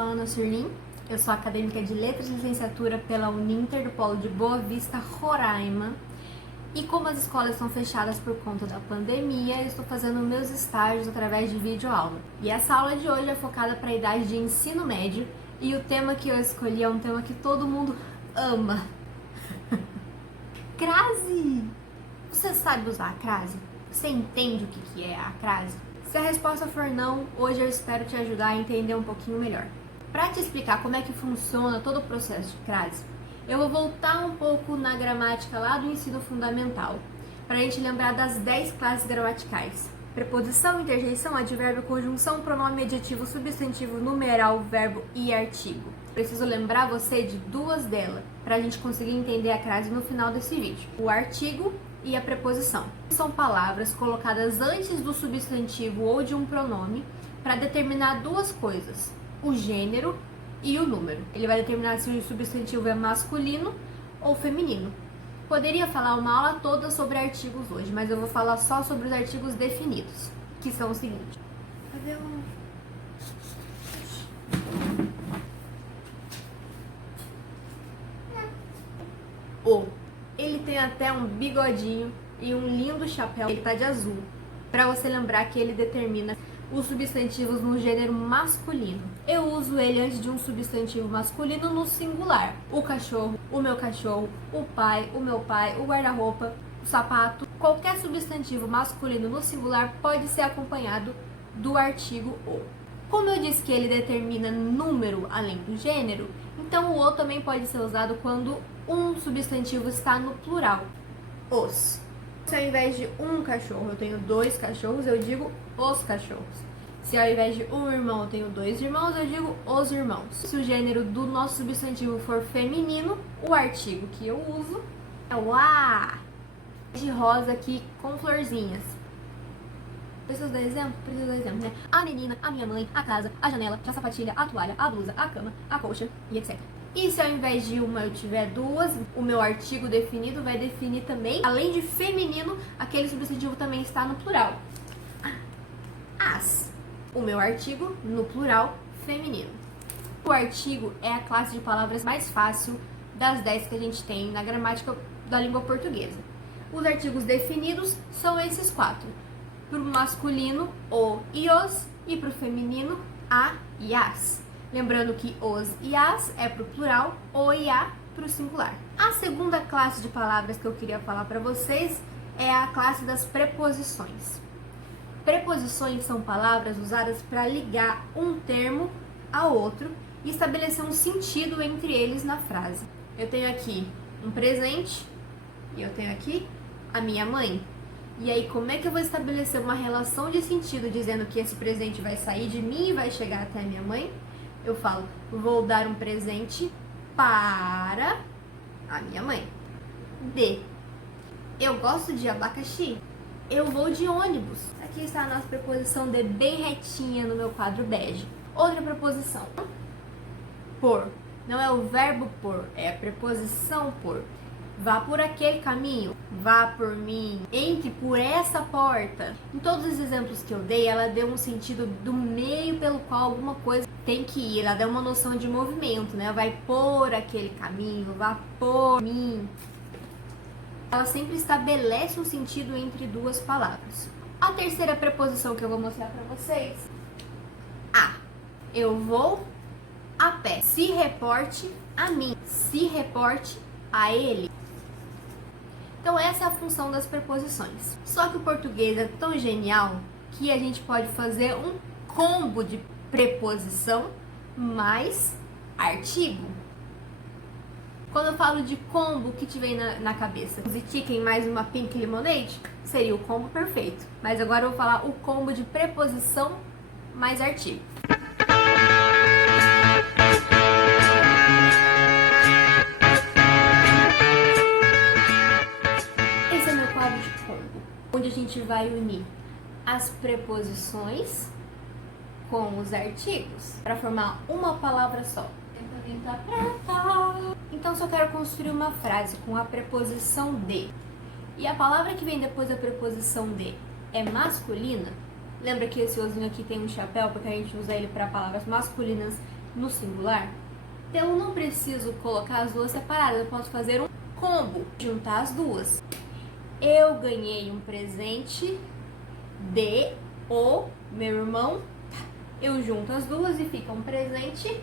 a Ana Surlim, eu sou acadêmica de Letras e Licenciatura pela Uninter do Polo de Boa Vista, Roraima. E como as escolas estão fechadas por conta da pandemia, eu estou fazendo meus estágios através de videoaula. E essa aula de hoje é focada para a idade de ensino médio e o tema que eu escolhi é um tema que todo mundo ama. Crase! Você sabe usar a crase? Você entende o que é a crase? Se a resposta for não, hoje eu espero te ajudar a entender um pouquinho melhor. Para te explicar como é que funciona todo o processo de crase, eu vou voltar um pouco na gramática lá do ensino fundamental, para a gente lembrar das 10 classes gramaticais. Preposição, interjeição, advérbio, conjunção, pronome, adjetivo, substantivo, numeral, verbo e artigo. Preciso lembrar você de duas delas, para a gente conseguir entender a crase no final desse vídeo. O artigo e a preposição. São palavras colocadas antes do substantivo ou de um pronome para determinar duas coisas, o gênero e o número. Ele vai determinar se o substantivo é masculino ou feminino. Poderia falar uma aula toda sobre artigos hoje, mas eu vou falar só sobre os artigos definidos, que são os seguintes. Cadê o... Ele tem até um bigodinho e um lindo chapéu, ele tá de azul, para você lembrar que ele determina os substantivos no gênero masculino. Eu uso ele antes de um substantivo masculino no singular. O cachorro, o meu cachorro, o pai, o meu pai, o guarda-roupa, o sapato. Qualquer substantivo masculino no singular pode ser acompanhado do artigo o. Como eu disse que ele determina número além do gênero, então o também pode ser usado quando um substantivo está no plural. Os. Se ao invés de um cachorro eu tenho dois cachorros, eu digo os cachorros. Se ao invés de um irmão eu tenho dois irmãos, eu digo os irmãos. Se o gênero do nosso substantivo for feminino, o artigo que eu uso é o a. De rosa aqui com florzinhas. Precisa dar exemplo? Precisa dar exemplo, né? A menina, a minha mãe, a casa, a janela, a sapatilha, a toalha, a blusa, a cama, a colcha e etc. E se ao invés de uma eu tiver duas, o meu artigo definido vai definir também, além de feminino, aquele substantivo também está no plural. As. O meu artigo no plural feminino. O artigo é a classe de palavras mais fácil das 10 que a gente tem na gramática da língua portuguesa. Os artigos definidos são esses 4. Para o masculino, o e os, e para o feminino, a e as. Lembrando que os e as é para o plural, o e a para o singular. A segunda classe de palavras que eu queria falar para vocês é a classe das preposições. Preposições são palavras usadas para ligar um termo ao outro e estabelecer um sentido entre eles na frase. Eu tenho aqui um presente e eu tenho aqui a minha mãe. E aí, como é que eu vou estabelecer uma relação de sentido dizendo que esse presente vai sair de mim e vai chegar até a minha mãe? Eu falo, vou dar um presente para a minha mãe. Eu gosto de abacaxi. Eu vou de ônibus. Aqui está a nossa preposição de bem retinha no meu quadro bege. Outra preposição. Por. Não é o verbo por, é a preposição por. Vá por aquele caminho, vá por mim, entre por essa porta. Em todos os exemplos que eu dei, ela deu um sentido do meio pelo qual alguma coisa tem que ir. Ela deu uma noção de movimento, né? Vai por aquele caminho, vá por mim. Ela sempre estabelece um sentido entre duas palavras. A terceira preposição que eu vou mostrar para vocês. A. Eu vou a pé. Se reporte a mim. Se reporte a ele. Então essa é a função das preposições. Só que o português é tão genial que a gente pode fazer um combo de preposição mais artigo. Quando eu falo de combo, o que te vem na cabeça? Os chicken mais uma pink lemonade? Seria o combo perfeito. Mas agora eu vou falar o combo de preposição mais artigo. Onde a gente vai unir as preposições com os artigos para formar uma palavra só. Então, se eu quero construir uma frase com a preposição de e a palavra que vem depois da preposição de é masculina, lembra que esse ozinho aqui tem um chapéu porque a gente usa ele para palavras masculinas no singular, então eu não preciso colocar as duas separadas, eu posso fazer um combo, juntar as duas. Eu ganhei um presente de o meu irmão. Eu junto as duas e fica um presente.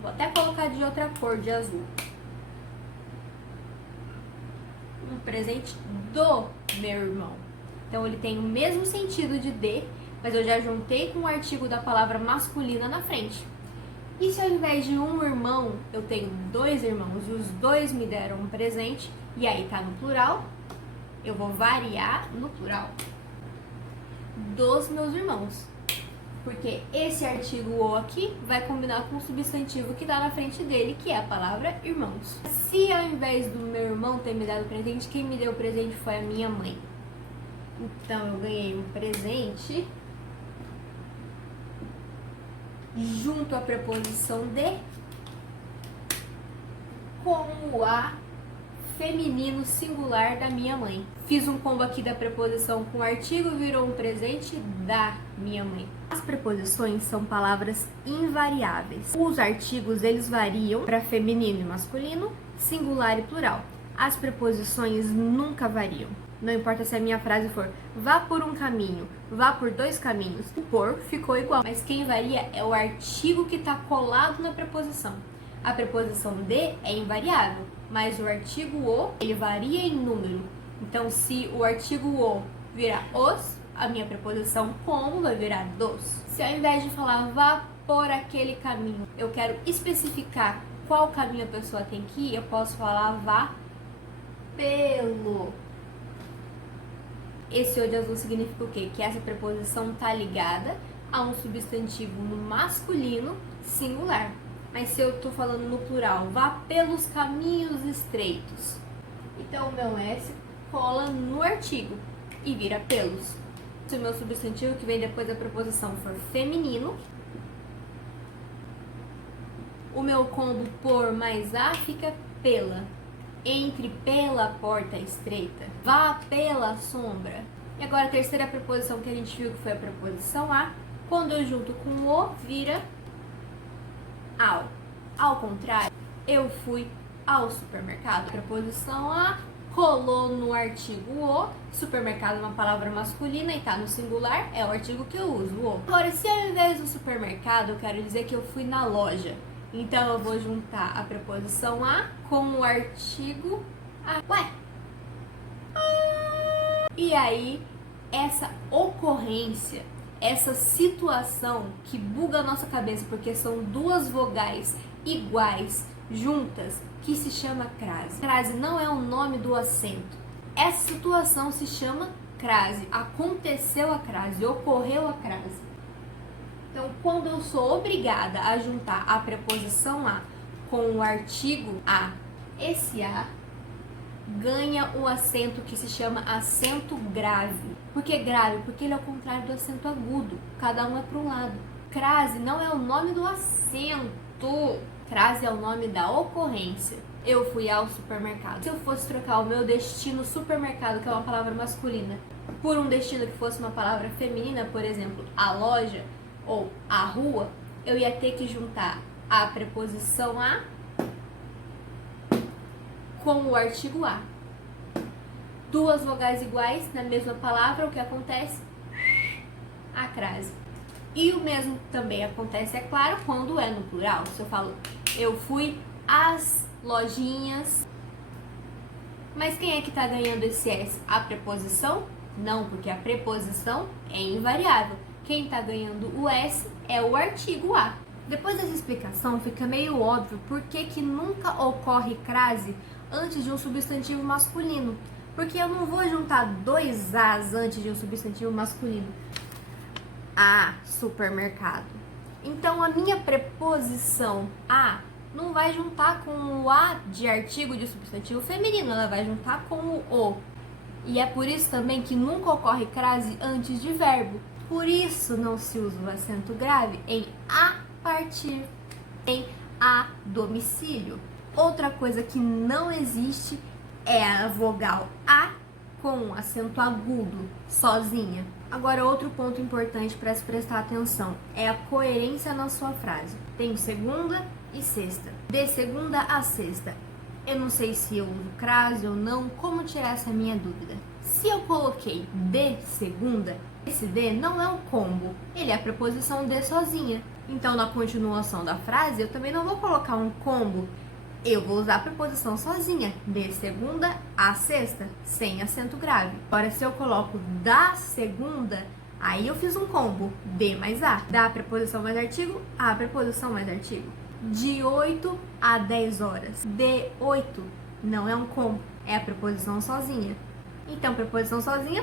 Vou até colocar de outra cor, de azul. Um presente do meu irmão. Então ele tem o mesmo sentido de de, mas eu já juntei com o artigo da palavra masculina na frente. E se ao invés de um irmão, eu tenho dois irmãos e os dois me deram um presente, e aí tá no plural, eu vou variar no plural dos meus irmãos. Porque esse artigo o aqui vai combinar com o substantivo que tá na frente dele, que é a palavra irmãos. Se ao invés do meu irmão ter me dado presente, quem me deu o presente foi a minha mãe. Então eu ganhei um presente junto à preposição de com o a feminino singular da minha mãe. Fiz um combo aqui da preposição com o artigo, virou um presente da minha mãe. As preposições são palavras invariáveis. Os artigos, eles variam para feminino e masculino, singular e plural. As preposições nunca variam. Não importa se a minha frase for vá por um caminho, vá por dois caminhos. O por ficou igual, mas quem varia é o artigo que está colado na preposição. A preposição de é invariável, mas o artigo o, ele varia em número. Então, se o artigo o virar os, a minha preposição como vai virar dos. Se ao invés de falar vá por aquele caminho, eu quero especificar qual caminho a pessoa tem que ir, eu posso falar vá pelo. Esse O de azul significa o quê? Que essa preposição está ligada a um substantivo no masculino singular. Mas se eu estou falando no plural, vá pelos caminhos estreitos. Então o meu S cola no artigo e vira pelos. Se o meu substantivo que vem depois da preposição for feminino, o meu combo por mais a fica pela. Entre pela porta estreita. Vá pela sombra. E agora a terceira preposição que a gente viu que foi a preposição a. Quando eu junto com o, vira ao. Ao contrário, eu fui ao supermercado. A preposição a colou no artigo o. Supermercado é uma palavra masculina e tá no singular, é o artigo que eu uso, o. Agora, se ao invés do supermercado, eu quero dizer que eu fui na loja. Então, eu vou juntar a preposição a com o artigo a. Ué! E aí, essa ocorrência, essa situação que buga a nossa cabeça, porque são duas vogais iguais, juntas, que se chama crase. Crase não é o nome do acento. Essa situação se chama crase. Aconteceu a crase, ocorreu a crase. Então, quando eu sou obrigada a juntar a preposição a com o artigo a, esse a ganha um acento que se chama acento grave. Por que grave? Porque ele é o contrário do acento agudo. Cada um é para um lado. Crase não é o nome do acento. Crase é o nome da ocorrência. Eu fui ao supermercado. Se eu fosse trocar o meu destino supermercado, que é uma palavra masculina, por um destino que fosse uma palavra feminina, por exemplo, a loja ou a rua, eu ia ter que juntar a preposição a com o artigo a. Duas vogais iguais na mesma palavra, o que acontece? A crase. E o mesmo também acontece, é claro, quando é no plural. Se eu falo, eu fui às lojinhas. Mas quem é que está ganhando esse S? A preposição? Não, porque a preposição é invariável. Quem está ganhando o S é o artigo a. Depois dessa explicação, fica meio óbvio por que nunca ocorre crase antes de um substantivo masculino. Porque eu não vou juntar dois As antes de um substantivo masculino. A, supermercado. Então, a minha preposição a não vai juntar com o a de artigo de substantivo feminino, ela vai juntar com o. E é por isso também que nunca ocorre crase antes de verbo. Por isso não se usa o acento grave em a partir, em a domicílio. Outra coisa que não existe é a vogal a com acento agudo, sozinha. Agora, outro ponto importante para se prestar atenção é a coerência na sua frase. Tenho segunda e sexta. De segunda a sexta. Eu não sei se eu uso crase ou não, como tirar essa minha dúvida? Se eu coloquei de segunda, esse de não é um combo, ele é a preposição de sozinha. Então, na continuação da frase, eu também não vou colocar um combo. Eu vou usar a preposição sozinha, de segunda a sexta, sem acento grave. Agora, se eu coloco da segunda, aí eu fiz um combo, de mais a. Da preposição mais artigo, a preposição mais artigo. De 8 a 10 horas. De 8 não é um combo, é a preposição sozinha. Então, preposição sozinha,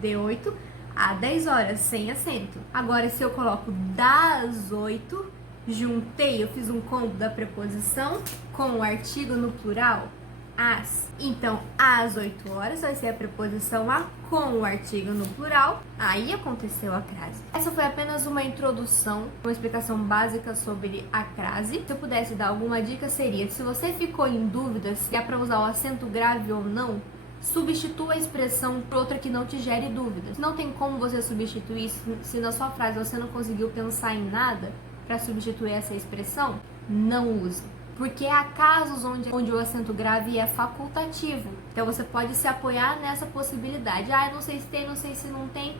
de 8 a 10 horas, sem acento. Agora, se eu coloco das 8, juntei, eu fiz um combo da preposição com o artigo no plural, as. Então, às 8 horas vai ser a preposição a com o artigo no plural. Aí aconteceu a crase. Essa foi apenas uma introdução, uma explicação básica sobre a crase. Se eu pudesse dar alguma dica, seria: se você ficou em dúvida se é para usar o acento grave ou não, substitua a expressão por outra que não te gere dúvidas. Não tem como você substituir se na sua frase você não conseguiu pensar em nada para substituir essa expressão. Não use. Porque há casos onde o acento grave é facultativo. Então você pode se apoiar nessa possibilidade. Eu não sei se tem, não sei se não tem.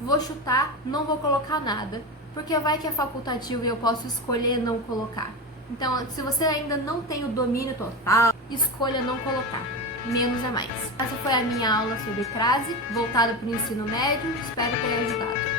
Vou chutar, não vou colocar nada. Porque vai que é facultativo e eu posso escolher não colocar. Então, se você ainda não tem o domínio total, escolha não colocar. Menos é mais. Essa foi a minha aula sobre crase, voltada para o ensino médio. Espero ter ajudado.